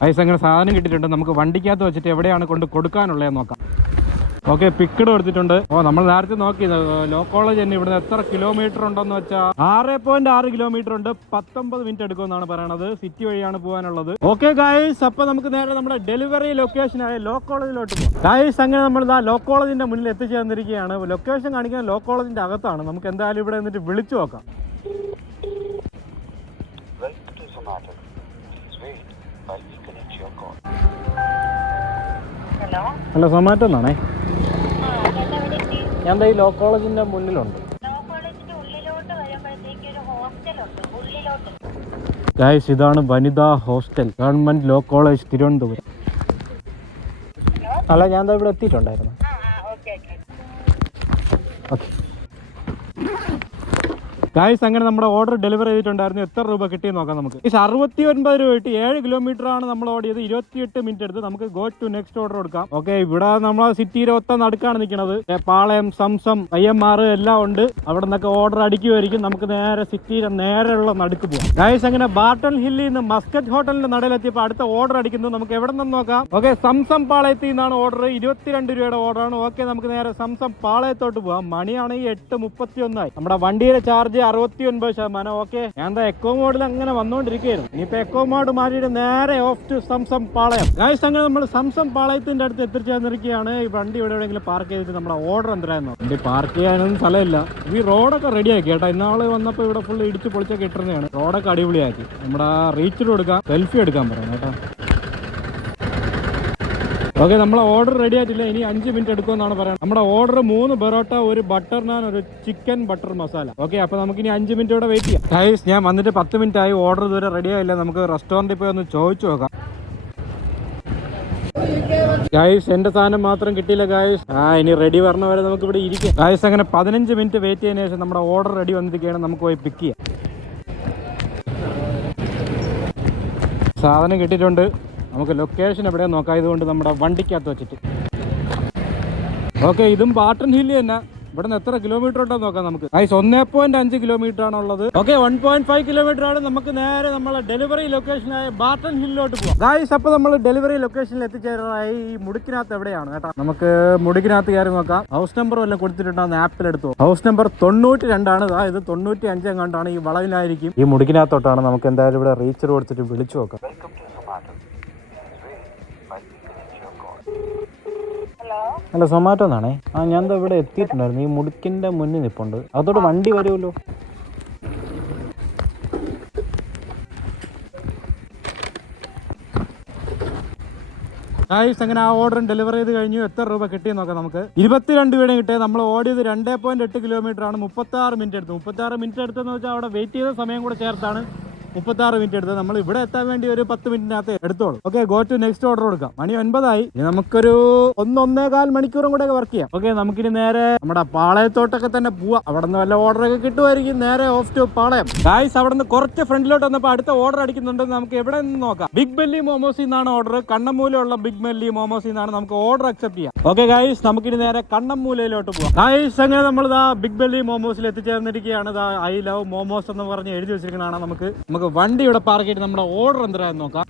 ഗൈസ്, അങ്ങനെ സാധനം കിട്ടിയിട്ടുണ്ട്. നമുക്ക് വണ്ടിക്കകത്ത് വെച്ചിട്ട് എവിടെയാണ് കൊണ്ട് കൊടുക്കാനുള്ളത് നോക്കാം. ഓക്കെ, പിക്കഡ് കൊടുത്തിട്ടുണ്ട്. നമ്മൾ നേരത്തെ നോക്കി ലോ കോളേജ് തന്നെ ഇവിടുന്ന് എത്ര കിലോമീറ്റർ ഉണ്ടെന്ന് വെച്ചാൽ 6.6 കിലോമീറ്റർ ഉണ്ട്. 19 മിനിറ്റ് എടുക്കുമെന്നാണ് പറയണത്. സിറ്റി വഴിയാണ് പോകാനുള്ളത്. ഓക്കെ ഗൈസ്, അപ്പൊ നമുക്ക് നേരെ നമ്മുടെ ഡെലിവറി ലൊക്കേഷനായ ലോ കോളേജിലോട്ട് പോകാം. ഗൈസ്, അങ്ങനെ നമ്മൾ ലോ കോളേജിന്റെ മുന്നിൽ എത്തിച്ചേർന്നിരിക്കുകയാണ്. ലൊക്കേഷൻ കാണിക്കാൻ ലോ കോളേജിന്റെ അകത്താണ്. നമുക്ക് എന്തായാലും ഇവിടെ എന്നിട്ട് വിളിച്ചു നോക്കാം. ഹലോ, സൊമാറ്റോ എന്നാണേ. ഞാൻ ഈ ലോ കോളേജിന്റെ മുന്നിലുണ്ട്. ഗൈസ്, ഇതാണ് വനിതാ hostel, government law college, Thiruvananthapuram. അല്ല, ഞാൻ ഇവിടെ എത്തിയിട്ടുണ്ടായിരുന്നു. ഓക്കെ ഗൈസ്, അങ്ങനെ നമ്മുടെ ഓർഡർ ഡെലിവർ ചെയ്തിട്ടുണ്ടായിരുന്നു. എത്ര രൂപ കിട്ടിയെന്ന് നോക്കാം നമുക്ക്. 69 രൂപ കിട്ടി. 7 കിലോമീറ്റർ ആണ് നമ്മൾ ഓടിയത്. 28 മിനിറ്റ് എടുത്ത്. നമുക്ക് ഗോ ടു നെക്സ്റ്റ് ഓർഡർ കൊടുക്കാം. ഓക്കെ, ഇവിടെ നമ്മളെ സിറ്റിയുടെ ഒത്ത നടുക്കാണ് നിൽക്കുന്നത്. പാളയം, സംസം, IMR എല്ലാം ഉണ്ട്. അവിടെ നിന്നൊക്കെ ഓർഡർ അടിക്കുമായിരിക്കും. നമുക്ക് നേരെ സിറ്റിയുടെ നേരെയുള്ള നടുക്ക് പോകാം. ഗൈസ്, അങ്ങനെ ബാട്ടൺ ഹില്ലിൽ നിന്ന് മസ്കറ്റ് ഹോട്ടലിന്റെ നടയിലെത്തിയപ്പോൾ അടുത്ത ഓർഡർ അടിക്കുന്നത്. നമുക്ക് എവിടെ നിന്ന് നോക്കാം. ഓക്കെ, സംസം പാളയത്തിൽ നിന്നാണ് ഓർഡർ. 22 രൂപയുടെ ഓർഡറാണ്. ഓക്കെ, നമുക്ക് നേരെ സംസം പാളയത്തോട്ട് പോകാം. മണിയാണെങ്കിൽ 8:31 ആയി. നമ്മുടെ വണ്ടിയുടെ ചാർജ് 69%. ഓക്കെ, ഞാൻ എന്താ എക്കോ മോഡിൽ അങ്ങനെ വന്നോണ്ടിരിക്കുകയായിരുന്നു. ഇനിയിപ്പോ എക്കോ മോഡ് മാറ്റിയിട്ട് നേരെ of two Zamzam Palayam. Guys, അങ്ങനെ നമ്മൾ സംസം പാളയത്തിന്റെ അടുത്ത് എത്തിച്ചേർന്നിരിക്കുകയാണ്. ഈ വണ്ടി ഇവിടെ എവിടെയെങ്കിലും പാർക്ക് ചെയ്തിട്ട് നമ്മുടെ ഓർഡർ എന്തായിരുന്നു. വണ്ടി പാർക്ക് ചെയ്യാനൊന്നും സ്ഥലമില്ല. ഈ റോഡൊക്കെ റെഡിയാക്കി കേട്ടോ. ഇന്നാള് വന്നപ്പോൾ ഇവിടെ ഫുള്ള് ഇടിച്ച് പൊളിച്ചൊക്കെ ഇട്ടിരുന്നതാണ്. റോഡൊക്കെ അടിപൊളിയാക്കി. നമ്മുടെ റീച്ചിൽ കൊടുക്കാം, സെൽഫി എടുക്കാൻ പറയാം കേട്ടോ. ഓക്കെ, നമ്മളെ ഓർഡർ റെഡി ആയിട്ടില്ല. ഇനി 5 മിനിറ്റ് എടുക്കുമെന്നാണ് പറയുന്നത്. നമ്മുടെ ഓർഡർ 3 ബെറോട്ട, ഒരു ബട്ടർ നാൻ, ഒരു ചിക്കൻ ബട്ടർ മസാല. ഓക്കെ, അപ്പൊ നമുക്ക് ഇനി 5 മിനിറ്റ് ഇവിടെ വെയിറ്റ് ചെയ്യാം. ഗൈസ്, ഞാൻ വന്നിട്ട് 10 മിനിറ്റ് ആയി. ഓർഡർ ഇതുവരെ റെഡി ആയില്ല. നമുക്ക് റെസ്റ്റോറന്റിൽ പോയി ഒന്ന് ചോദിച്ചു നോക്കാം. ഗൈസ്, എന്റെ സാധനം മാത്രം കിട്ടിയില്ല ഗൈസ്. ഇനി റെഡി വരണ വരെ നമുക്ക് ഇവിടെ ഇരിക്കാം. ഗൈസ്, അങ്ങനെ 15 മിനിറ്റ് വെയിറ്റ് ചെയ്തതിനു ശേഷം നമ്മുടെ ഓർഡർ റെഡി വന്നിരിക്കുകയാണ്. നമുക്ക് പോയി പിക്ക് ചെയ്യാം. സാധനം കിട്ടിയിട്ടുണ്ട്. നമുക്ക് ലൊക്കേഷൻ എവിടെയാണ് നോക്കാം. ഇതുകൊണ്ട് നമ്മുടെ വണ്ടിക്കകത്ത് വെച്ചിട്ട്. ഓക്കെ, ഇതും ബാട്ടൺ ഹില്ല് തന്നെ. ഇവിടെ നിന്ന് എത്ര കിലോമീറ്റർ ഉണ്ടോ നോക്കാം നമുക്ക്. ഗൈസ്, 1.5 കിലോമീറ്റർ ആണുള്ളത്. ഓക്കെ, 1.5 കിലോമീറ്റർ ആണ്. നമുക്ക് നേരെ നമ്മളെ ഡെലിവറി ലൊക്കേഷനായ ബാട്ടൺ ഹില്ലിലോട്ട് പോകാം. ഗൈസ്, അപ്പൊ നമ്മൾ ഡെലിവറി ലൊക്കേഷനിൽ എത്തിച്ചേരാറായി. ഈ മുടുക്കിനകത്ത് എവിടെയാണ് കേട്ടോ. നമുക്ക് മുടുക്കിനകത്ത് കയറി നോക്കാം. ഹൗസ് നമ്പർ വല്ലതും കൊടുത്തിട്ടുണ്ടോ ആപ്പിൽ എടുത്തു. ഹൗസ് നമ്പർ 92 ആണ്. ഇത് 95 എങ്ങാണ്ടാണ്. ഈ വളവിലായിരിക്കും. ഈ മുടുക്കിനകത്തോട്ടാണ്. നമുക്ക് എന്തായാലും ഇവിടെ റീച്ചർ കൊടുത്തിട്ട് വിളിച്ചു നോക്കാം. അല്ല, സൊമാറ്റോ എന്നാണേ. ഞാൻ ഇവിടെ എത്തിയിട്ടുണ്ടായിരുന്നു. ഈ മുടുക്കിന്റെ മുന്നിൽ നിൽപ്പുണ്ട്. അതോട് വണ്ടി വരുമല്ലോ. ഗൈസ്, അങ്ങനെ ആ ഓർഡർ ഡെലിവർ ചെയ്ത് കഴിഞ്ഞു. എത്ര രൂപ കിട്ടിയെന്ന് നോക്കാം നമുക്ക്. 22 രൂപയാണ് കിട്ടിയത്. നമ്മൾ ഓടിയത് 2.8 കിലോമീറ്റർ ആണ്. 36 മിനിറ്റ് എടുത്തു. 36 മിനിറ്റ് എടുത്തെന്ന് വെച്ചാൽ അവിടെ വെയിറ്റ് ചെയ്ത സമയം കൂടെ ചേർത്താണ് 36 മിനിറ്റ് എടുത്തത്. നമ്മൾ ഇവിടെ എത്താൻ വേണ്ടി ഒരു 10 മിനിറ്റിനകത്ത് എടുത്തോളൂ. Okay, go to next order കൊടുക്കാം. മണി 9 ആയി. ഇനി നമുക്കൊരു 1.25 മണിക്കൂറും കൂടെ വർക്ക് ചെയ്യാം. ഓക്കെ, നമുക്കിനി നേരെ നമ്മുടെ പാളയത്തോട്ടൊക്കെ തന്നെ പോവാം. അവിടെ നിന്ന് വല്ല ഓർഡർ ഒക്കെ കിട്ടുമായിരിക്കും. നേരെ ഓഫ് ടു പാളയം. ഗൈസ്, അവിടെ നിന്ന് കുറച്ച് ഫ്രണ്ടിലോട്ട് വന്നപ്പോൾ അടുത്ത ഓർഡർ അടിക്കുന്നുണ്ട്. നമുക്ക് എവിടെ നിന്ന് നോക്കാം. ബിഗ് ബെല്ലി മോമോസിൽ നിന്നാണ് ഓർഡർ. കണ്ണമ്മൂലുള്ള ബിഗ് ബെല്ലി മോമോസിൽ നിന്നാണ് നമുക്ക് ഓർഡർ അക്സെപ്റ്റ് ചെയ്യാം. ഓക്കെ ഗൈസ്, നമുക്കിനി നേരെ കണ്ണമ്മൂലയിലോട്ട് പോവാം. ഗൈസ്, അങ്ങനെ നമ്മൾ ബിഗ് ബെല്ലി മോമോസിൽ എത്തിച്ചേർന്നിരിക്കുകയാണ്. ഐ ലവ് മോമോസ് എന്ന് പറഞ്ഞ് എഴുതി വെച്ചിരിക്കുന്നതാണ്. നമുക്ക് വണ്ടി ഇവിടെ പാർക്ക് ചെയ്തിട്ട് നമ്മുടെ ഓർഡർ എന്തായാലും നോക്കാം.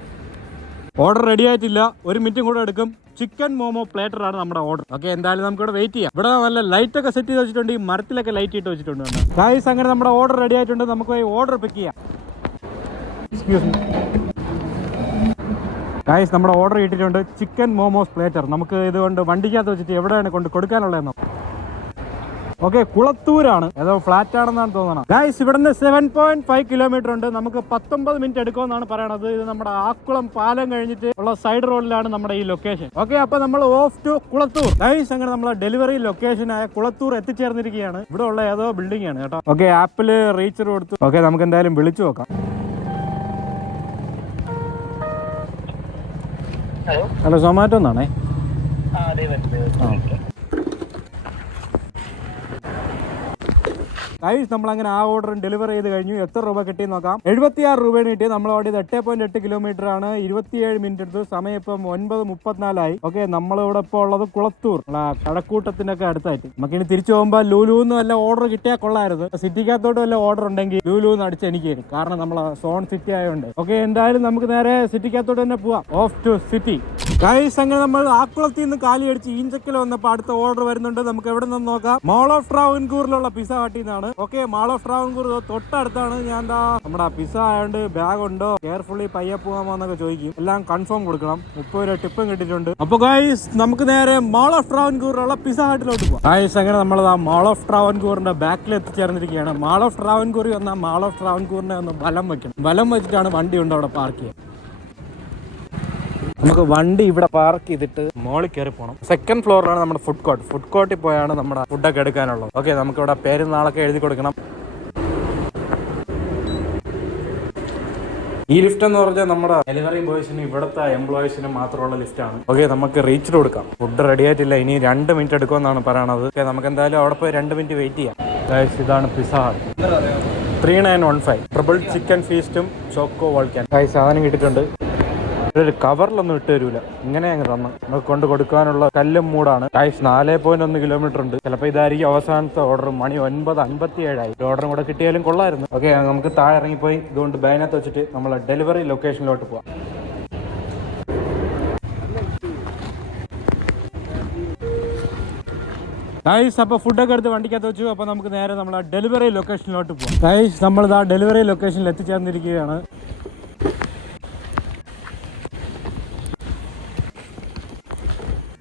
ഓർഡർ റെഡി ആയിട്ടില്ല. 1 മിനിറ്റും കൂടെ എടുക്കും. ചിക്കൻ മോമോ പ്ലേറ്റർ ആണ് നമ്മുടെ ഓർഡർ. ഓക്കെ, എന്തായാലും നമുക്ക് ഇവിടെ വെയിറ്റ് ചെയ്യാം. ഇവിടെ നല്ല ലൈറ്റ് ഒക്കെ സെറ്റ് ചെയ്ത് വെച്ചിട്ടുണ്ട്. ഈ മരത്തിലൊക്കെ ലൈറ്റ് ഇട്ട് വെച്ചിട്ടുണ്ട്. ഗൈസ്, അങ്ങനെ നമ്മുടെ ഓർഡർ റെഡി ആയിട്ടുണ്ട്. നമുക്ക് ഓർഡർ പിക്ക് ചെയ്യാം. എക്സ്ക്യൂസ് മീ ഗൈസ്, നമ്മുടെ ഓർഡർ കിട്ടിയിട്ടുണ്ട്. Chicken momos plater. നമുക്ക് ഇതുകൊണ്ട് വണ്ടിക്കകത്ത് വെച്ചിട്ട് എവിടെയാണ് കൊണ്ട് കൊടുക്കാനുള്ളതെന്നോ. ഓക്കെ, കുളത്തൂരാണ്. ഏതോ ഫ്ലാറ്റ് ആണെന്നാണ് തോന്നണം. ഗൈസ്, ഇവിടുന്ന് 7.5 കിലോമീറ്റർ ഉണ്ട്. നമുക്ക് 19 മിനിറ്റ് എടുക്കുമെന്നാണ് പറയണത്. ഇത് നമ്മുടെ ആക്കുളം പാലം കഴിഞ്ഞിട്ട് ഉള്ള സൈഡ് റോഡിലാണ് നമ്മുടെ ഈ ലൊക്കേഷൻ. ഓക്കെ, അപ്പൊ നമ്മൾ ഓഫ് ടു കുളത്തൂർ. ഗൈസ്, അങ്ങനെ നമ്മളെ ഡെലിവറി ലൊക്കേഷനായ കുളത്തൂർ എത്തിച്ചേർന്നിരിക്കുകയാണ്. ഇവിടെ ഉള്ള ഏതോ ബിൽഡിംഗ് ആണ് കേട്ടോ. ഓക്കെ, ആപ്പില് റീച്ചർ കൊടുത്തു. ഓക്കെ, നമുക്ക് എന്തായാലും വിളിച്ചു നോക്കാം. ഹലോ, സൊമാറ്റോ എന്നാണേ. ഗൈസ്, നമ്മളങ്ങനെ ആ ഓർഡർ ഡെലിവർ ചെയ്ത് കഴിഞ്ഞു. എത്ര രൂപ കിട്ടിയെന്ന് നോക്കാം. 76 രൂപയാണ് കിട്ടിയത്. നമ്മൾ ഓടിയത് 8.8 കിലോമീറ്റർ ആണ്. 27 മിനിറ്റ് എടുത്തു. സമയം ഇപ്പം 9:34 ആയി. ഓക്കെ, നമ്മളിവിടെ ഇപ്പോൾ ഉള്ളത് കുളത്തൂർ, കഴക്കൂട്ടത്തിനൊക്കെ അടുത്തായിട്ട്. നമുക്കിനി തിരിച്ചു പോകുമ്പോൾ ലുലുന്ന് വല്ല ഓർഡർ കിട്ടിയാൽ കൊള്ളായിരുന്നു. സിറ്റിക്കകത്തോട്ട് വല്ല ഓർഡർ ഉണ്ടെങ്കിൽ ലുലുന്ന് അടിച്ച് എനിക്ക് തരും. കാരണം നമ്മളെ സോൺ സിറ്റി ആയതുകൊണ്ട്. ഓക്കെ, എന്തായാലും നമുക്ക് നേരെ സിറ്റിക്കകത്തോട്ട് തന്നെ പോവാം. Of two city. ഗൈസ്, അങ്ങനെ നമ്മൾ ആക്കുളത്തിൽ നിന്ന് കാലി അടിച്ച് ഈഞ്ചക്കൽ വന്നപ്പോൾ അടുത്ത ഓർഡർ വരുന്നുണ്ട്. നമുക്ക് എവിടെ നിന്ന് നോക്കാം. മാൾ ഓഫ് ട്രാവൻകൂറിലുള്ള പിസ്സ ഹട്ടിൽ നിന്നാണ്. ഓക്കെ, മാൾ ഓഫ് ട്രാവൻകൂർ തൊട്ടടുത്താണ്. ഞാൻ നമ്മുടെ പിസ്സ ആയതുകൊണ്ട് ബാഗ് ഉണ്ടോ, കെയർഫുള്ളി പയ്യെ പോകാമോ എന്നൊക്കെ ചോദിക്കും. എല്ലാം കൺഫേം കൊടുക്കണം. 30 രൂപ ടിപ്പും കിട്ടിയിട്ടുണ്ട്. അപ്പൊ ഗൈസ്, നമുക്ക് നേരെ മാൾ ഓഫ് ട്രാവൻകൂറിലുള്ള പിസ്സ ഹട്ടിലോട്ട് പോകാം. ഗൈസ്, അങ്ങനെ നമ്മൾ മാൾ ഓഫ് ട്രാവൻകൂറിന്റെ ബാക്കിൽ എത്തിച്ചേർന്നിരിക്കുകയാണ്. മാൾ ഓഫ് ട്രാവൻകൂറിൽ വന്നാൽ മാൾ ഓഫ് ട്രാവൻകൂറിനെ ഒന്ന് വലം വെക്കണം. വലം വെച്ചിട്ടാണ് വണ്ടി ഉണ്ട് അവിടെ പാർക്ക് ചെയ്യുക. നമുക്ക് വണ്ടി ഇവിടെ പാർക്ക് ചെയ്തിട്ട് മോളിൽ കയറി പോകണം. 2nd ഫ്ലോറിലാണ് നമ്മുടെ ഫുഡ് കോർട്ട്. ഫുഡ് കോർട്ടിൽ പോയാണ് നമ്മുടെ ഫുഡൊക്കെ എടുക്കാനുള്ളത്. ഓക്കെ, നമുക്ക് ഇവിടെ പേരും നാളൊക്കെ എഴുതി കൊടുക്കണം. ഈ ലിഫ്റ്റ് എന്ന് പറഞ്ഞാൽ നമ്മുടെ ഡെലിവറി ബോയ്സിന് ഇവിടുത്തെ എംപ്ലോയീസിന് മാത്രമുള്ള ലിഫ്റ്റാണ്. ഓക്കെ, നമുക്ക് റീച്ച് കൊടുക്കാം. ഫുഡ് റെഡി ആയിട്ടില്ല. ഇനി 2 മിനിറ്റ് എടുക്കുമെന്നാണ് പറയണത്. ഓക്കെ, നമുക്ക് എന്തായാലും അവിടെ പോയി 2 മിനിറ്റ് വെയിറ്റ് ചെയ്യാം. ഗൈസ്, ഇതാണ് പിസ്സ ഹട്ട്. 3915 ട്രിപ്പിൾ ചിക്കൻ ഫീസ്റ്റും ചോക്കോ വോൾക്കാൻ. ഗൈസ്, സാധനം കിട്ടിയിട്ടുണ്ട്. ഒരു കവറിലൊന്നും ഇട്ട് തരൂല. ഇങ്ങനെ അങ്ങ് തന്നു. നമുക്ക് കൊണ്ട് കൊടുക്കാനുള്ള കല്ലും മൂടാണ്. ഗൈസ്, 4.1 കിലോമീറ്റർ ഉണ്ട്. ചിലപ്പോൾ ഇതായിരിക്കും അവസാനത്തെ ഓർഡർ. മണി 9:57 ആയി. ഓർഡറും കൂടെ കിട്ടിയാലും കൊള്ളായിരുന്നു. ഓക്കെ, നമുക്ക് താഴെ ഇറങ്ങിപ്പോയി ഇതുകൊണ്ട് ബാനകത്ത് വെച്ചിട്ട് നമ്മളെ ഡെലിവറി ലൊക്കേഷനിലോട്ട് പോവാം. ഗൈസ് അപ്പൊ ഫുഡൊക്കെ എടുത്ത് വണ്ടിക്കകത്ത് വെച്ചു. അപ്പൊ നമുക്ക് നേരെ നമ്മളെ ഡെലിവറി ലൊക്കേഷനിലോട്ട് പോകാം. ഗൈസ് നമ്മൾ ആ ഡെലിവറി ലൊക്കേഷനിൽ എത്തിച്ചേർന്നിരിക്കുകയാണ്.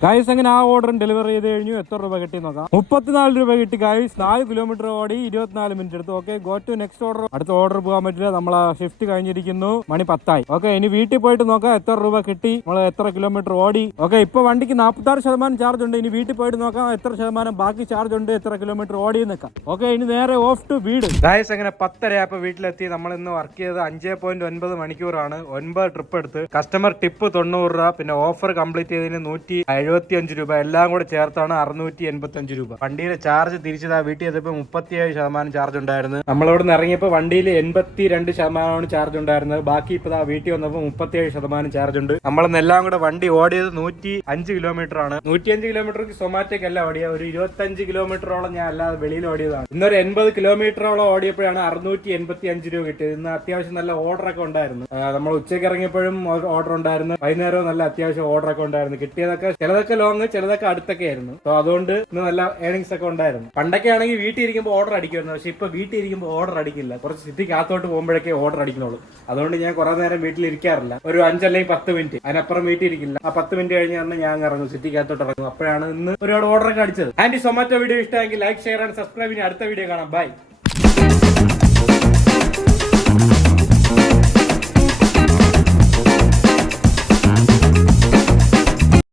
ഗൈസ് അങ്ങനെ ആ ഓർഡറും ഡെലിവറി ചെയ്ത് കഴിഞ്ഞു. എത്ര രൂപ കിട്ടി നോക്കാം. 34 രൂപ കിട്ടി ഗൈസ്. 4 കിലോമീറ്റർ ഓടി 24 മിനിറ്റ് എടുത്തു. Okay, go to next order. അടുത്ത ഓർഡർ പോകാൻ പറ്റില്ല, നമ്മളെ ഷിഫ്റ്റ് കഴിഞ്ഞിരിക്കുന്നു. മണി 10 ഓക്കെ, ഇനി വീട്ടിൽ പോയിട്ട് നോക്കാം എത്ര രൂപ കിട്ടി, നമ്മൾ എത്ര കിലോമീറ്റർ ഓടി. ഓക്കെ, ഇപ്പൊ വണ്ടിക്ക് 46% ചാർജ് ഉണ്ട്. ഇനി വീട്ടിൽ പോയിട്ട് നോക്കാം എത്ര ശതമാനം ബാക്കി ചാർജ് ഉണ്ട്, എത്ര കിലോമീറ്റർ ഓടി നിൽക്കാം. ഓക്കെ, ഇനി നേരെ ഓഫ് ടു വീട്. ഗൈസ് അങ്ങനെ 10:30 ആയപ്പോ വീട്ടിലെത്തി. നമ്മൾ ഇന്ന് വർക്ക് ചെയ്തത് 5.9 മണിക്കൂറാണ്. 9 ട്രിപ്പ് എടുത്ത്. കസ്റ്റമർ ടിപ്പ് 90 രൂപ, പിന്നെ ഓഫർ കംപ്ലീറ്റ് ചെയ്തതിന് 175 രൂപ, എല്ലാം കൂടെ ചേർത്താണ് 685 രൂപ. വണ്ടിയിലെ ചാർജ് തിരിച്ചതാ വീട്ടിൽ എത്തിയപ്പോ 37% ചാർജ് ഉണ്ടായിരുന്നു. നമ്മളിവിടെ നിന്ന് ഇറങ്ങിയപ്പോ വണ്ടിയിൽ 82% ചാർജ് ഉണ്ടായിരുന്നത്. ബാക്കി ഇപ്പൊ വീട്ടിൽ വന്നപ്പോ 37% ചാർജ് ഉണ്ട്. നമ്മളിന്ന് എല്ലാം കൂടെ വണ്ടി ഓടിയത് 105 കിലോമീറ്റർ ആണ്. 105 കിലോമീറ്റർക്ക് സൊമാറ്റോക്ക് അല്ല ഓടിയ, ഒരു 25 കിലോമീറ്ററോളം ഞാൻ അല്ലാതെ വെളിയിൽ ഓടിയതാണ്. ഇന്നൊരു 80 കിലോമീറ്ററോളം ഓടിയപ്പോഴാണ് 685 രൂപ കിട്ടിയത്. ഇന്ന് അത്യാവശ്യം നല്ല ഓർഡർ ഒക്കെ ഉണ്ടായിരുന്നു. നമ്മൾ ഉച്ചയ്ക്ക് ഇറങ്ങിയപ്പോഴും ഓർഡർ ഉണ്ടായിരുന്നു, വൈകുന്നേരവും നല്ല അത്യാവശ്യം ഓർഡർ ഒക്കെ ഉണ്ടായിരുന്നു. കിട്ടിയതൊക്കെ ചിലതൊക്കെ ലോങ്, ചിലതൊക്കെ അടുത്തൊക്കെ ആയിരുന്നു. സോ അതുകൊണ്ട് ഇന്ന് നല്ല ഏണിങ്സ് ഒക്കെ ഉണ്ടായിരുന്നു. പണ്ടൊക്കെ ആണെങ്കിൽ വീട്ടിൽ ഇരിക്കുമ്പോൾ ഓർഡർ അടിക്കുമായിരുന്നു, പക്ഷെ ഇപ്പൊ വീട്ടിൽ ഇരിക്കുമ്പോൾ ഓർഡർ അടിക്കില്ല. കുറച്ച് സിറ്റിക്കകത്തോട്ട് പോകുമ്പോഴേക്കേ ഓർഡർ അടിക്കുന്നുള്ളൂ. അതുകൊണ്ട് ഞാൻ കുറെ നേരം വീട്ടിൽ ഇരിക്കാറില്ല. ഒരു 5 അല്ലെങ്കിൽ 10 മിനിറ്റ്, അതിനപ്പുറം വീട്ടിൽ ഇരിക്കില്ല. ആ 10 മിനിറ്റ് കഴിഞ്ഞ് ഞാൻ ഇറങ്ങും, സിറ്റിക്കകത്തോട്ട് ഇറങ്ങും. അപ്പോഴാണ് ഇന്ന് ഒരുപാട് ഓർഡർ ഒക്കെ അടിച്ചത്. ആൻഡ് സൊമാറ്റോ വീഡിയോ ഇഷ്ടമെങ്കിൽ ലൈക്ക്, ഷെയർ ആൻഡ് സബ്സ്ക്രൈബ്. ഇനി അടുത്ത വീഡിയോ കാണാം. ബൈ.